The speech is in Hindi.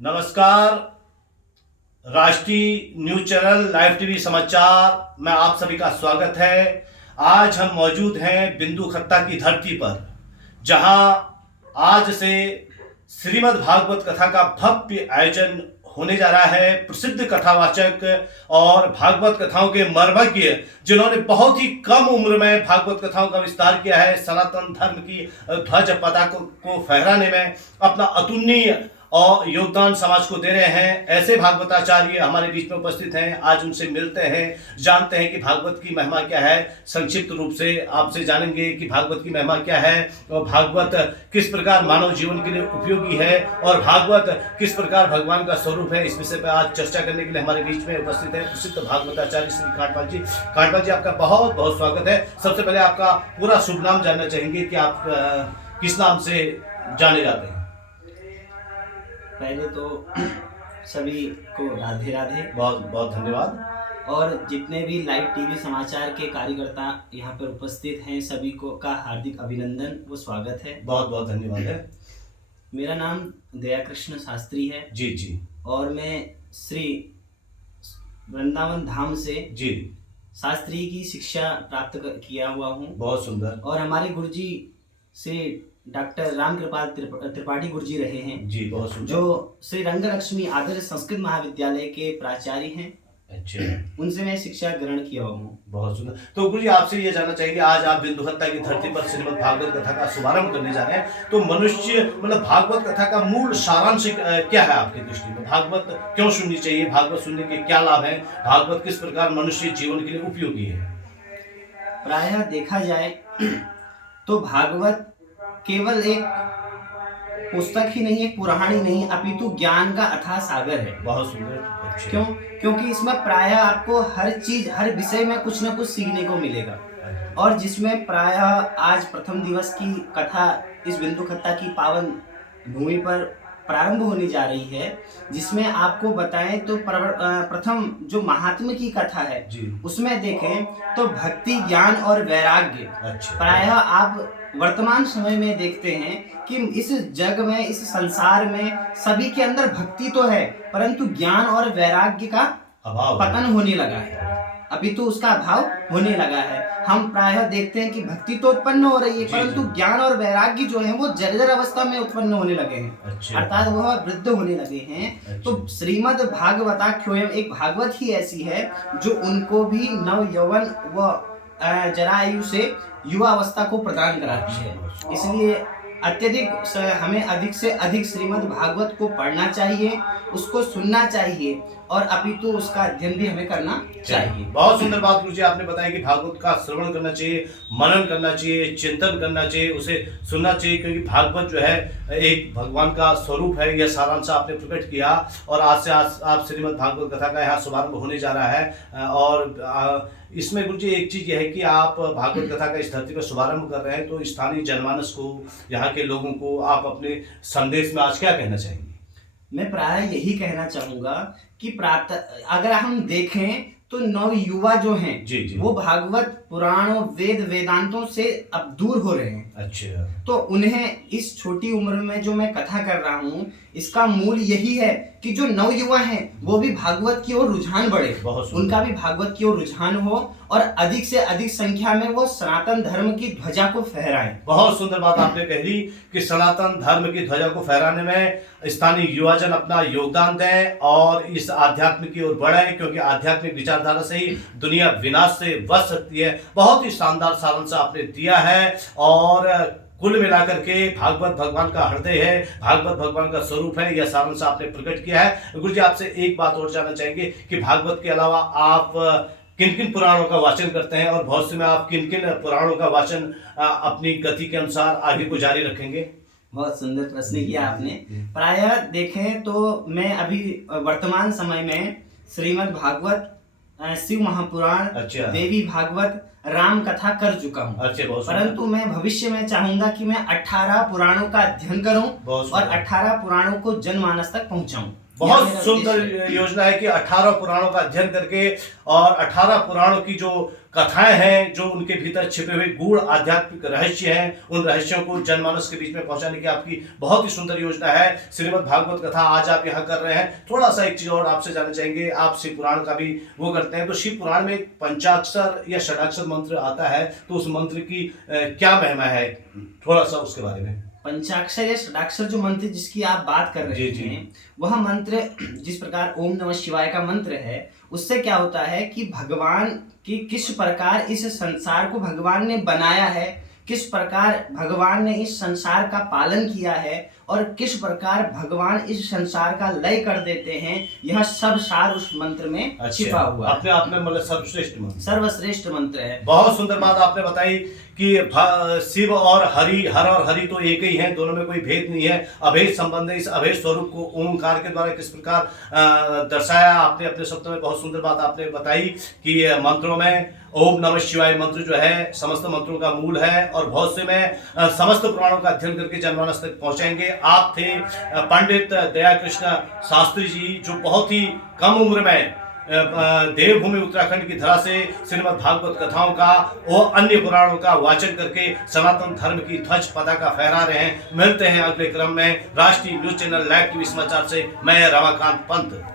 नमस्कार। राष्ट्रीय न्यूज चैनल लाइव टीवी समाचार में आप सभी का स्वागत है। आज हम मौजूद हैं बिंदु खत्ता की धरती पर, जहां आज से श्रीमद् भागवत कथा का भव्य आयोजन होने जा रहा है। प्रसिद्ध कथावाचक और भागवत कथाओं के मर्मज्ञ, जिन्होंने बहुत ही कम उम्र में भागवत कथाओं का विस्तार किया है, सनातन धर्म की ध्वज पताका को फहराने में अपना अतुलनीय और योगदान समाज को दे रहे हैं, ऐसे भागवताचार्य हमारे बीच में उपस्थित हैं। आज उनसे मिलते हैं, जानते हैं कि भागवत की महिमा क्या है। संक्षिप्त रूप से आपसे जानेंगे कि भागवत की महिमा क्या है और भागवत किस प्रकार मानव जीवन के लिए उपयोगी है और भागवत किस प्रकार भगवान का स्वरूप है। इस विषय पर आज चर्चा करने के लिए हमारे बीच में उपस्थित है प्रसिद्ध भागवताचार्य श्री खाटपाल जी। खाटपाल जी, आपका बहुत बहुत स्वागत है। सबसे पहले आपका पूरा शुभ नाम जानना चाहेंगे कि आप किस नाम से जाने जाते हैं। पहले तो सभी को राधे राधे। बहुत बहुत धन्यवाद। और जितने भी लाइव टीवी समाचार के कार्यकर्ता यहाँ पर उपस्थित हैं, सभी को का हार्दिक अभिनंदन व स्वागत है। बहुत बहुत धन्यवाद है। मेरा नाम दयाकृष्ण शास्त्री है जी जी। और मैं श्री वृंदावन धाम से जी शास्त्री की शिक्षा प्राप्त किया हुआ हूँ। बहुत सुंदर। और हमारे गुरुजी श्री डॉक्टर राम कृपाल त्रिपाठी गुरुजी रहे हैं। जी बहुत सुंदर। जो श्री रंगलक्ष्मी आदर्श संस्कृत महाविद्यालय के प्राचार्य हैं। अच्छा, उनसे मैं शिक्षा ग्रहण किया हूँ। बहुत सुंदर। तो गुरुजी, आपसे ये जानना चाहेंगे, आज आप बिंदु खत्ता की धरती पर श्रीमद् भागवत कथा का शुभारंभ करने जा रहे हैं, तो मनुष्य मतलब भागवत कथा का मूल सारांश क्या है आपकी दृष्टि में? भागवत क्यों सुननी चाहिए? भागवत सुनने के क्या लाभ हैं? भागवत किस प्रकार मनुष्य जीवन के लिए उपयोगी है? प्रायः देखा जाए तो भागवत केवल एक पुस्तक ही नहीं, एक पुराण ही नहीं, अपितु ज्ञान का अथाह सागर है। बहुत सुंदर। अच्छा। क्यों? क्योंकि इसमें प्रायः आपको हर चीज, हर विषय में कुछ न कुछ सीखने को मिलेगा। और जिसमें प्रायः आज प्रथम दिवस की कथा इस बिंदु खत्ता की पावन भूमि पर प्रारंभ होने जा रही है, जिसमें आपको बताएं तो प्रथम जो महात्म्य की कथा है उसमें देखें तो भक्ति, ज्ञान और वैराग्य। अच्छा। प्रायः आप वर्तमान समय में देखते हैं कि इस जग में, इस संसार में सभी के अंदर भक्ति तो है, परंतु ज्ञान और वैराग्य का पतन होने लगा है, अपितु उसका अभाव होने लगा है। हम प्रायः देखते हैं कि भक्ति तो उत्पन्न हो रही है, परंतु ज्ञान और वैराग्य जो है वो जर्जर अवस्था में उत्पन्न होने लगे हैं। अच्छा। अर्थात वह वृद्ध होने लगे हैं। अच्छा। तो श्रीमद् भागवताख्योयम एक भागवत ही ऐसी है जो उनको भी नव यौवन व जरायु से युवा अवस्था को प्रदान कराती है। इसलिए हमें अधिक से अधिक श्रीमद् भागवत को पढ़ना चाहिए, उसको सुनना चाहिए और अपितु उसका अध्ययन भी हमें करना चाहिए। बहुत सुंदर बात गुरुजी आपने बताया कि भागवत का श्रवण करना चाहिए, मनन करना चाहिए, चिंतन करना चाहिए, उसे सुनना चाहिए, क्योंकि भागवत जो है एक भगवान का स्वरूप है। यह सारांश आपने प्रकट किया और आज से आप श्रीमद् भागवत कथा का यहाँ शुभारंभ होने जा रहा है। और इसमें गुरुजी एक चीज यह है कि आप भागवत कथा का इस धरती पर शुभारंभ कर रहे हैं, तो स्थानीय जनमानस को, यहाँ के लोगों को आप अपने संदेश में आज क्या कहना चाहेंगे? मैं प्रायः यही कहना चाहूंगा कि अगर हम देखें तो नव युवा जो हैं जी। वो भागवत पुराणों, वेद, वेदांतों से अब दूर हो रहे हैं। अच्छा। तो उन्हें इस छोटी उम्र में जो मैं कथा कर रहा हूँ, इसका मूल यही है कि जो नव युवा हैं वो भी भागवत की ओर रुझान बढ़े, उनका भी भागवत की ओर रुझान हो और अधिक से अधिक संख्या में वो सनातन धर्म की ध्वजा को फहराएं। बहुत सुंदर बात आपने कही कि सनातन धर्म की ध्वजा को फहराने में स्थानीय युवाजन अपना योगदान दें और इस आध्यात्म की ओर बढ़ें, क्योंकि आध्यात्मिक विचारधारा से ही दुनिया विनाश से बच सकती है। बहुत ही शानदार सारांश आपने दिया है और कुल मिलाकर के भागवत भगवान का हृदय है, भागवत भगवान का स्वरूप है, यह सारांश आपने प्रकट किया है। गुरुजी, आपसे एक बात और जानना चाहेंगे कि भागवत के अलावा आप किन किन पुराणों का वाचन करते हैं और भविष्य में आप किन किन पुराणों का वाचन अपनी गति के अनुसार आगे को जारी रखेंगे? बहुत सुंदर प्रश्न किया आपने। प्रायः देखें तो मैं अभी वर्तमान समय में श्रीमद् भागवत, शिव महापुराण, देवी भागवत, राम कथा कर चुका हूँ। परंतु मैं भविष्य में चाहूंगा कि मैं 18 पुराणों का अध्ययन करूं और 18 पुराणों को जनमानस तक पहुंचाऊं। बहुत मेरा सुंदर उद्देश्य है। योजना है कि 18 पुराणों का अध्ययन करके और 18 पुराणों की जो कथाएं हैं, जो उनके भीतर छिपे हुए गूढ़ आध्यात्मिक रहस्य हैं, उन रहस्यों को जनमानस के बीच में पहुंचाने की आपकी बहुत ही सुंदर योजना है। श्रीमद् भागवत कथा आज आप यहाँ कर रहे हैं। थोड़ा सा एक चीज और आपसे जानना चाहेंगे, आप शिव पुराण का भी वो करते हैं, तो शिव पुराण में एक पंचाक्षर या षडाक्षर मंत्र आता है, तो उस मंत्र की क्या महिमा है, थोड़ा सा उसके बारे में। पंचाक्षर या षडाक्षर जो मंत्र जिसकी आप बात कर रहे जी। हैं, वह मंत्र जिस प्रकार ओम नमः शिवाय का मंत्र है, उससे क्या होता है कि भगवान की किस प्रकार इस संसार को भगवान ने बनाया है, किस प्रकार भगवान ने इस संसार का पालन किया है और किस प्रकार भगवान इस संसार का लय कर देते हैं, यह सब सार उस मंत्र में छिपा हुआ है। अपने आप में मतलब सर्वश्रेष्ठ मंत्र, सर्वश्रेष्ठ मंत्र है। बहुत सुंदर बात आपने बताई कि शिव और हरि, हर और हरि तो एक ही हैं, दोनों में कोई भेद नहीं है। अभेद संबंध है। इस अभेद स्वरूप को ओंकार के द्वारा किस प्रकार दर्शाया आपने अपने शब्दों में। बहुत सुंदर बात आपने बताई कि मंत्रों में ओम नमः शिवाय मंत्र जो है समस्त मंत्रों का मूल है, और बहुत से में समस्त पुराणों का अध्ययन करके जनमानस तक पहुंचाएंगे। आप थे पंडित दया कृष्ण शास्त्री जी, जो बहुत ही कम उम्र में देवभूमि उत्तराखंड की धरा से श्रीमद् भागवत कथाओं का और अन्य पुराणों का वाचन करके सनातन धर्म की ध्वज पताका फहरा रहे हैं। मिलते हैं अगले क्रम में राष्ट्रीय न्यूज चैनल लाइव टीवी समाचार से। मैं रमाकांत पंत।